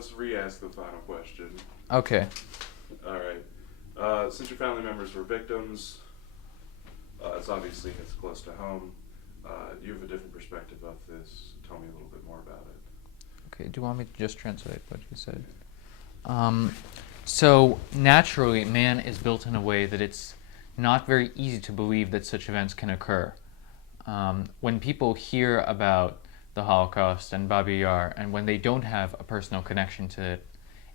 let's re-ask the final question. Okay. All right. Since your family members were victims, it's obviously hits close to home. You have a different perspective of this. Tell me a little bit more about it. Okay, do you want me to just translate what you said? So naturally, man is built in a way that it's not very easy to believe that such events can occur. When people hear about the Holocaust and Babi Yar, and when they don't have a personal connection to it,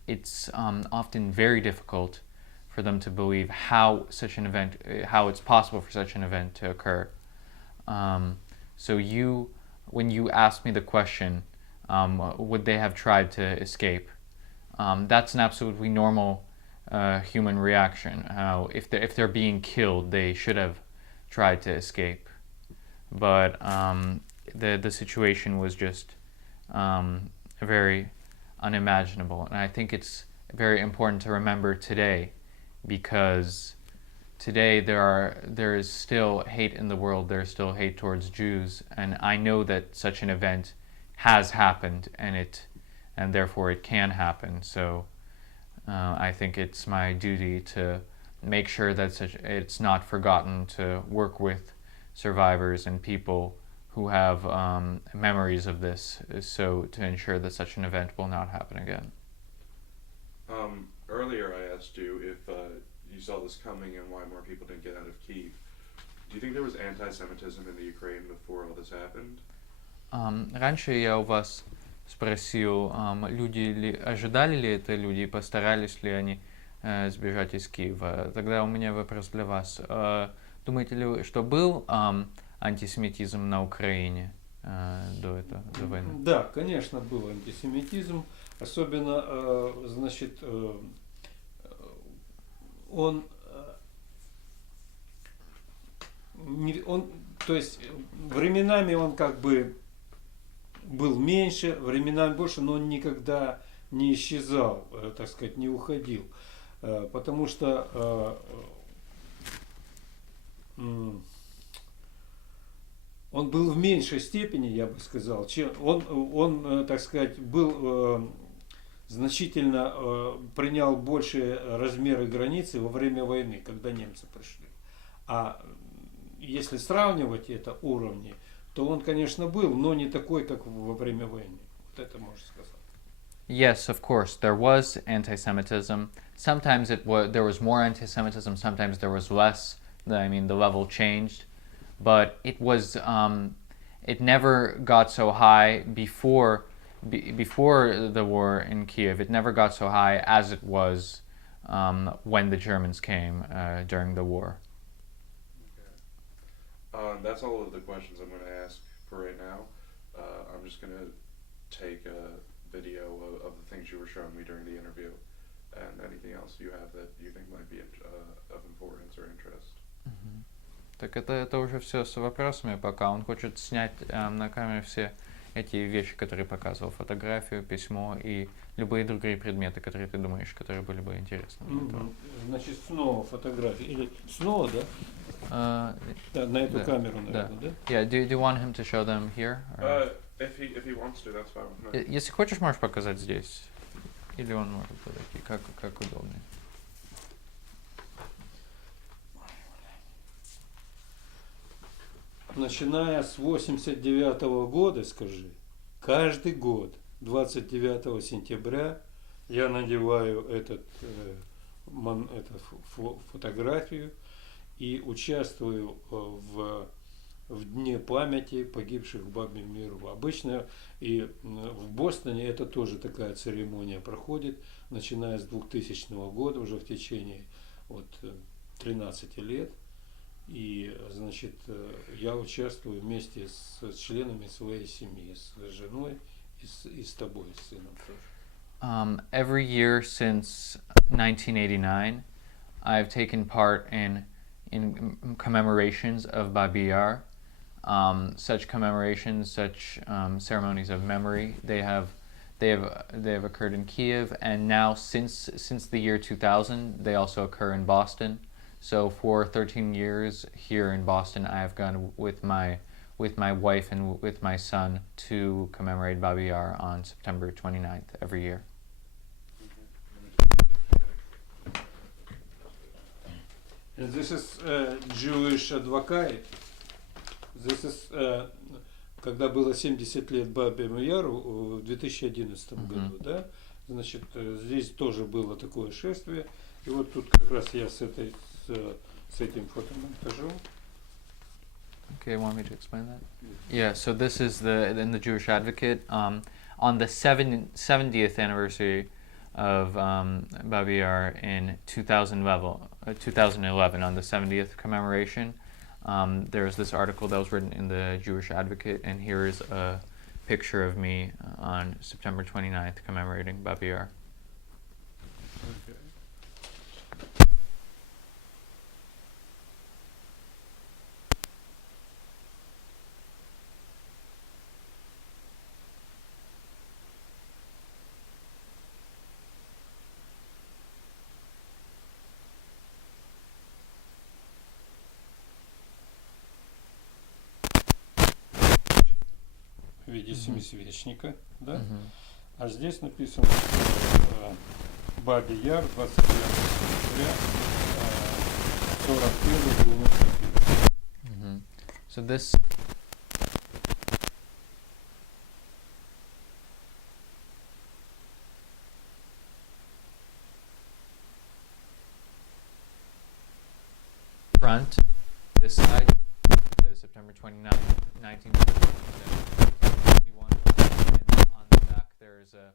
it's often very difficult for them to believe how such an event, how it's possible for such an event to occur. So when you asked me the question, would they have tried to escape? That's an absolutely normal human reaction. If they're being killed, they should have tried to escape. But the situation was just very unimaginable, and I think it's very important to remember today, because today there is still hate in the world. There's still hate towards Jews, and I know that such an event has happened, and therefore it can happen. So I think it's my duty to make sure that it's not forgotten, to work with survivors and people who have memories of this, so to ensure that such an event will not happen again. Earlier I asked you if you saw this coming and why more people didn't get out of Kyiv. Do you think there was anti-Semitism in the Ukraine before all this happened? Раньше я у вас спросил, ожидали ли это люди и постарались ли они сбежать из Киева. Тогда у меня вопрос для вас. Думаете ли вы, что был антисемитизм на Украине до войны? Да, конечно, был антисемитизм. Особенно, значит, то есть временами он как бы был меньше, временами больше, но он никогда не исчезал, так сказать, не уходил. Потому что он был в меньшей степени, я бы сказал, чем он, так сказать, был значительно принял большие размеры границы во время войны, когда немцы пришли. А если сравнивать это уровни, то он, конечно, был, но не такой, как во время войны. Вот это можно сказать. Yes, of course, there was anti-Semitism. Sometimes there was more anti-Semitism, sometimes there was less. I mean, the level changed. But it never got so high before the war in Kiev. It never got so high as it was when the Germans came during the war. Okay. That's all of the questions I'm going to ask for right now. I'm just going to take a video of the things you were showing me during the interview, and anything else you have that you think might be of importance or interest. Mm-hmm. Так это уже все с вопросами пока. Он хочет снять на камеру все эти вещи, которые показывал, фотографию, письмо и любые другие предметы, которые ты думаешь, которые были бы интересны. Значит, снова фотографии. Или снова, да? Да, на эту камеру, наверное, да? Yeah, do you want him to show them here? If he wants to, that's fine. Если хочешь, можешь показать здесь. Или он может подойти, как удобнее. Начиная с 89-го года, скажи, каждый год 29 сентября я надеваю эту фотографию и участвую в Дне памяти погибших в Бабьем Яру. Обычно и в Бостоне это тоже такая церемония проходит, начиная с 2000 года, уже в течение 13 лет. И, значит, я участвую вместе с членами своей семьи, с женой и с тобой, с сыном тоже. Every year since 1989, I've taken part in commemorations of Babi Yar. Such commemorations, such ceremonies of memory, they have occurred in Kiev, and now since the year 2000, they also occur in Boston. So for 13 years here in Boston, I have gone with my wife and with my son to commemorate Babi Yar on September 29th every year. And this is Jewish advocate. This is когда было 70 лет Бабьему Яру в 2011 году, да? Значит, здесь тоже было такое шествие. И вот тут как раз я с этим фотомонтажом. Okay, want me to explain that? Yeah, so this is in the Jewish Advocate. On the 70th anniversary of Babi Yar in 2011, on the 70th commemoration, there's this article that was written in the Jewish Advocate, and here is a picture of me on September 29th commemorating Babi Yar. Okay. В виде семисвечника, да? А здесь написано, что Баби Яр 29 сентября 41-93. So this front, this side, September 29th, 1991, and on the back there's a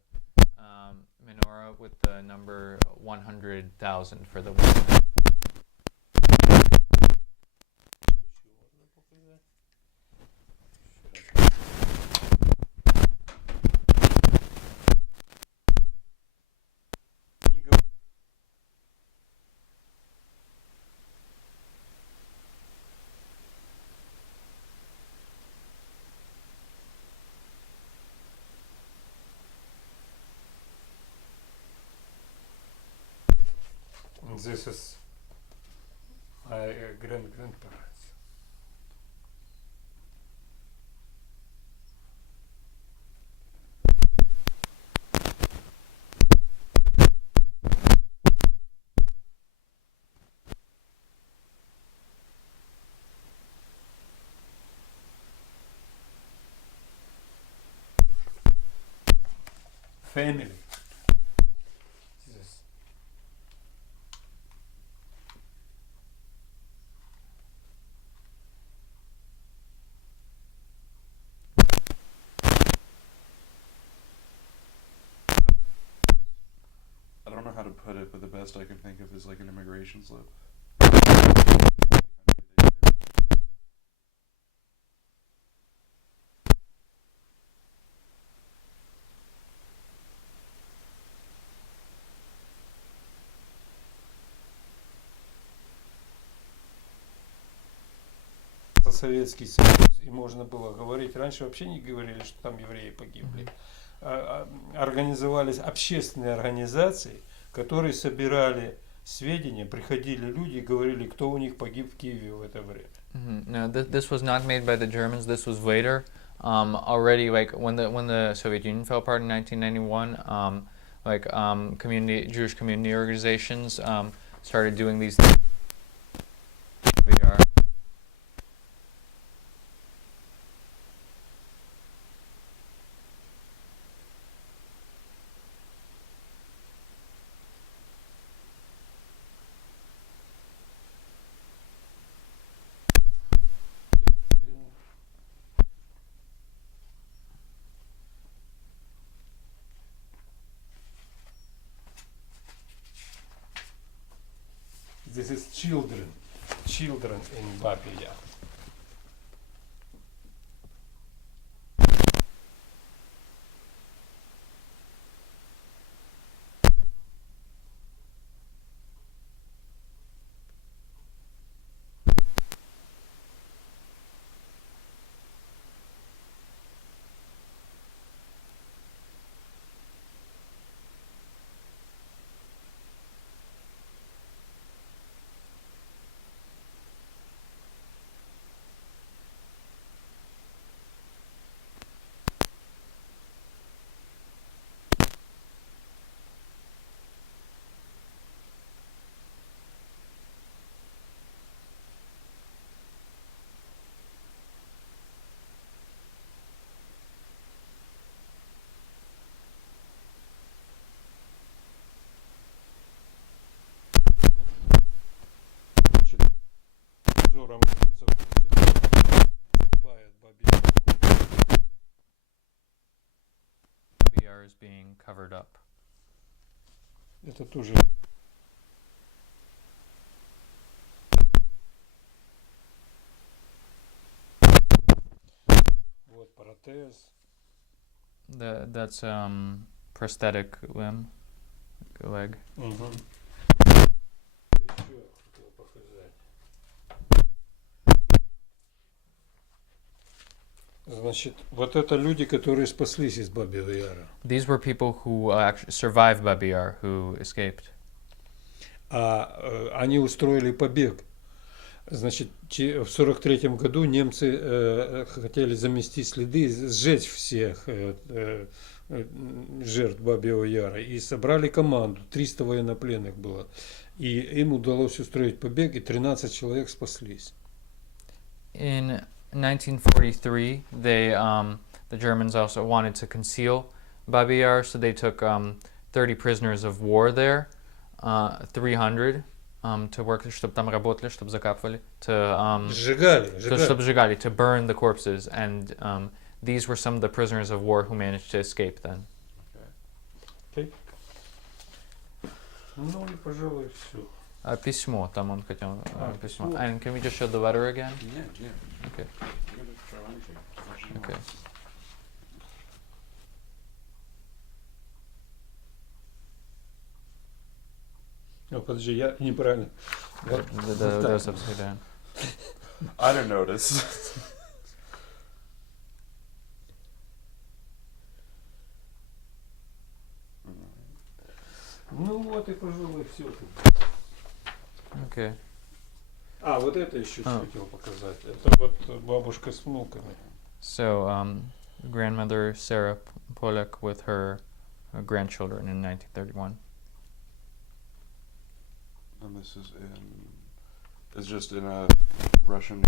menorah with the number 100,000 for the one. This is my grandparents. Family. This. I don't know how to put it, but the best I can think of is like an immigration slip. Советский Союз, и можно было говорить, раньше вообще не говорили, что там евреи погибли. Организовались общественные организации, которые собирали сведения, приходили люди и говорили, кто у них погиб в Киеве в это время. No, this was not made by the Germans. This was later. Already, like when the Soviet Union fell apart in 1991, Jewish community organizations started doing these things. This is children in Babi Yar. being covered up. Это тоже. Вот протез. That's prosthetic limb, leg. Угу. Еще хотел показать. Значит, вот это люди, которые спаслись из Бабьего Яра. These were people who actually survived Babi Yar, who escaped. Они устроили побег. Значит, в 43-м году немцы хотели замести следы, сжечь всех жертв Бабьего Яра. И собрали команду, 300 военнопленных было. И им удалось устроить побег, и 13 человек спаслись. In 1943, the Germans also wanted to conceal Babi Yar, so they took 30 prisoners of war there, 300 to work, чтобы там работали, чтобы закапывали, Сжигали. чтобы сжигали, to burn the corpses, and these were some of the prisoners of war who managed to escape then. Ну и, пожалуй, все. Письмо, там он хотел письмо. письмо. And can we just show the letter again? Yeah. Okay. You gotta show anything. What you Okay. want. Подожди, я неправильно. Вот, вот так. That's upside down. I didn't notice. Ну вот и, пожалуй, все. Okay. Вот это еще А. хотел показать. Это вот бабушка с внуками. So, grandmother Sarah Polak with her grandchildren in 1931. And this is it's just in a Russian.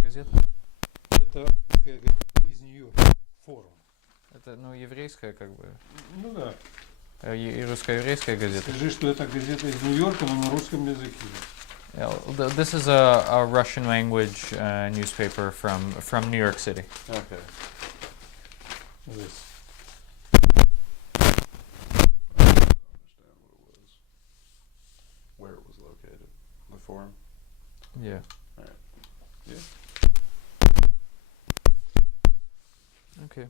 Газета? Это из Нью-Йорка. Форум. Это, ну, еврейская, как бы, Ну да. и русско-еврейская газета. Скажи, что это газета из Нью-Йорка, но на русском языке. Yeah, this is a Russian language newspaper from New York City. Okay. Здесь. I don't understand what it was. Where it was located. The forum. Yeah. Yeah. Okay.